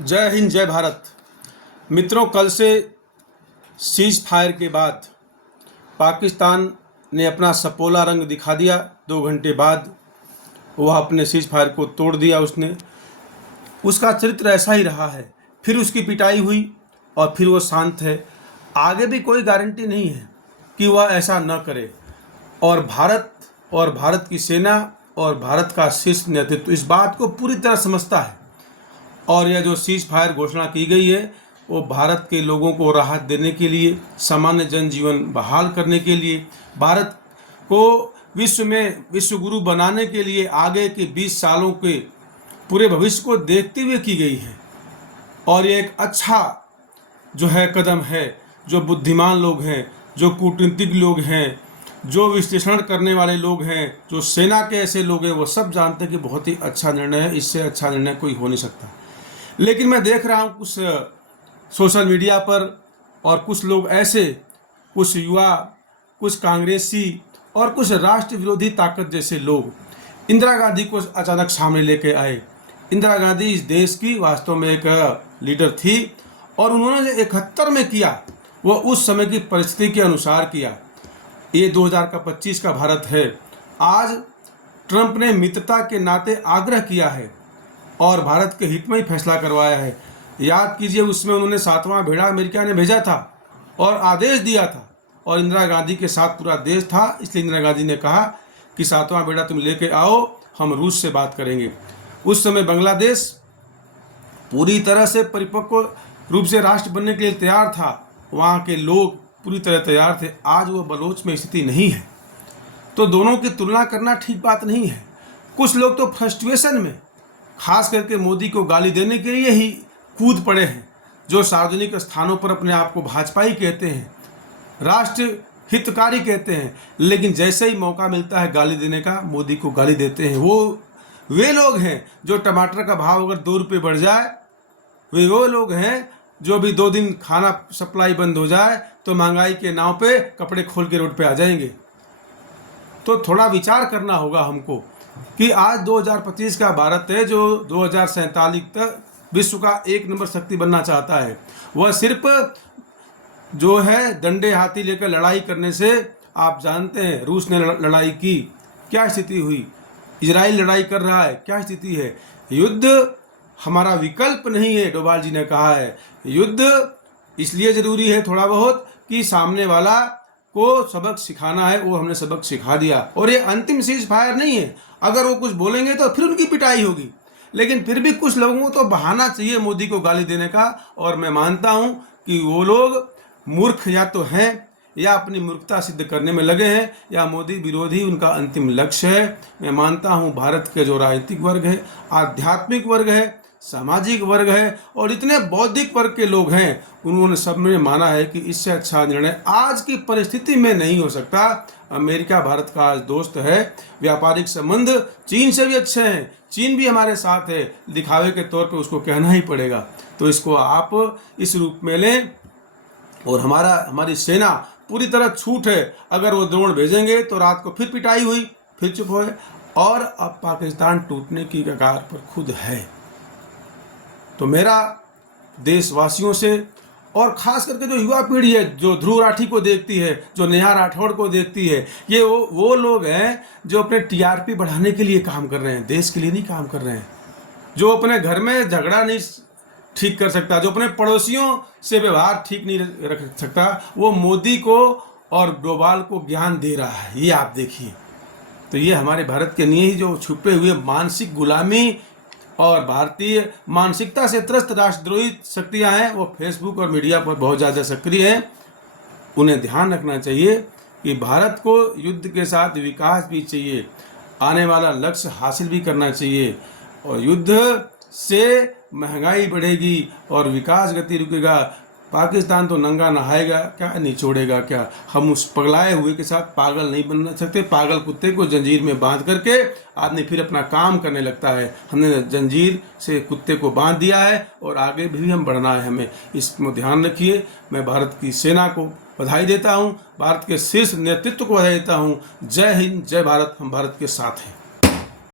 जय हिंद, जय भारत। मित्रों, कल से सीज फायर के बाद पाकिस्तान ने अपना सपोला रंग दिखा दिया। 2 घंटे बाद वह अपने सीज फायर को तोड़ दिया। उसका चरित्र ऐसा ही रहा है। फिर उसकी पिटाई हुई और फिर वो शांत है। आगे भी कोई गारंटी नहीं है कि वह ऐसा न करे। और भारत की सेना और भारत का शीर्ष नेतृत्व इस बात को पूरी तरह समझता है। और यह जो सीज फायर घोषणा की गई है वो भारत के लोगों को राहत देने के लिए, सामान्य जनजीवन बहाल करने के लिए, भारत को विश्व में विश्व गुरु बनाने के लिए आगे के 20 सालों के पूरे भविष्य को देखते हुए की गई है। और ये एक अच्छा जो है कदम है। जो बुद्धिमान लोग हैं, जो कूटनीतिक लोग हैं, जो विश्लेषण करने वाले लोग हैं, जो सेना के ऐसे लोग हैं, वो सब जानते हैं कि बहुत ही अच्छा निर्णय है। इससे अच्छा निर्णय कोई हो नहीं सकता। लेकिन मैं देख रहा हूँ कुछ सोशल मीडिया पर और कुछ लोग ऐसे, कुछ युवा, कुछ कांग्रेसी और कुछ राष्ट्र विरोधी ताकत जैसे लोग इंदिरा गांधी को अचानक सामने लेके आए। इंदिरा गांधी इस देश की वास्तव में एक लीडर थी और उन्होंने जो 71 में किया वो उस समय की परिस्थिति के अनुसार किया। ये 2025 का भारत है। आज ट्रंप ने मित्रता के नाते आग्रह किया है और भारत के हित में ही फैसला करवाया है। याद कीजिए, उसमें उन्होंने 7वां बेड़ा अमेरिका ने भेजा था और आदेश दिया था और इंदिरा गांधी के साथ पूरा देश था। इसलिए इंदिरा गांधी ने कहा कि 7वां बेड़ा तुम लेके आओ, हम रूस से बात करेंगे। उस समय बांग्लादेश पूरी तरह से परिपक्व रूप से राष्ट्र बनने के लिए तैयार था। वहाँ के लोग पूरी तरह तैयार थे। आज वो बलोच में स्थिति नहीं है। तो दोनों की तुलना करना ठीक बात नहीं है। कुछ लोग तो फ्रस्ट्रेशन में खास करके मोदी को गाली देने के लिए ही कूद पड़े हैं, जो सार्वजनिक स्थानों पर अपने आप को भाजपाई कहते हैं, राष्ट्र हितकारी कहते हैं, लेकिन जैसे ही मौका मिलता है गाली देने का, मोदी को गाली देते हैं। वे लोग हैं जो टमाटर का भाव अगर 2 रुपये बढ़ जाए, वो लोग हैं जो भी 2 दिन खाना सप्लाई बंद हो जाए तो महंगाई के नाव पे कपड़े खोल के रोड पे आ जाएंगे। तो थोड़ा विचार करना होगा हमको कि आज 2025 का भारत है जो 2047 तक विश्व का 1 नंबर शक्ति बनना चाहता है। वह सिर्फ जो है डंडे हाथी लेकर लड़ाई करने से, आप जानते हैं रूस ने लड़ाई की, क्या स्थिति हुई। इजराइल लड़ाई कर रहा है, क्या स्थिति है। युद्ध हमारा विकल्प नहीं है। डोभाल जी ने कहा है युद्ध इसलिए ज़रूरी है थोड़ा बहुत कि सामने वाला को सबक सिखाना है। वो हमने सबक सिखा दिया और ये अंतिम सीज फायर नहीं है। अगर वो कुछ बोलेंगे तो फिर उनकी पिटाई होगी, लेकिन फिर भी कुछ लोगों को तो बहाना चाहिए मोदी को गाली देने का। और मैं मानता हूँ कि वो लोग मूर्ख या तो हैं या अपनी मूर्खता सिद्ध करने में लगे हैं, या मोदी विरोधी उनका अंतिम लक्ष्य है। मैं मानता हूँ भारत के जो राजनीतिक वर्ग है, आध्यात्मिक वर्ग है, सामाजिक वर्ग है और इतने बौद्धिक वर्ग के लोग हैं, उन्होंने सबने माना है कि इससे अच्छा निर्णय आज की परिस्थिति में नहीं हो सकता। अमेरिका भारत का आज दोस्त है। व्यापारिक संबंध चीन से भी अच्छे हैं, चीन भी हमारे साथ है। दिखावे के तौर पे उसको कहना ही पड़ेगा। तो इसको आप इस रूप में लें और हमारी सेना पूरी तरह छूट है। अगर वो ड्रोन भेजेंगे तो रात को फिर पिटाई हुई, फिर चुप हुए और अब पाकिस्तान टूटने की कगार पर खुद है। तो मेरा देशवासियों से और खास करके जो युवा पीढ़ी है, जो ध्रुव राठी को देखती है, जो नेहा राठौड़ को देखती है, ये वो लोग हैं जो अपने टीआरपी बढ़ाने के लिए काम कर रहे हैं, देश के लिए नहीं काम कर रहे हैं। जो अपने घर में झगड़ा नहीं ठीक कर सकता, जो अपने पड़ोसियों से व्यवहार ठीक नहीं रख सकता, वो मोदी को और डोभाल को ज्ञान दे रहा है। ये आप देखिए। तो ये हमारे भारत के लिए ही जो छुपे हुए मानसिक गुलामी और भारतीय मानसिकता से त्रस्त राष्ट्रद्रोही शक्तियां हैं, वो फेसबुक और मीडिया पर बहुत ज़्यादा सक्रिय हैं। उन्हें ध्यान रखना चाहिए कि भारत को युद्ध के साथ विकास भी चाहिए, आने वाला लक्ष्य हासिल भी करना चाहिए। और युद्ध से महंगाई बढ़ेगी और विकास गति रुकेगा। पाकिस्तान तो नंगा नहाएगा क्या, निचोड़ेगा क्या। हम उस पगलाए हुए के साथ पागल नहीं बनना सकते। पागल कुत्ते को जंजीर में बांध करके आदमी फिर अपना काम करने लगता है। हमने जंजीर से कुत्ते को बांध दिया है और आगे भी हम बढ़ना है। हमें इसमें ध्यान रखिए। मैं भारत की सेना को बधाई देता हूँ, भारत के शीर्ष नेतृत्व को बधाई देता हूँ। जय हिंद, जय भारत। हम भारत के साथ हैं।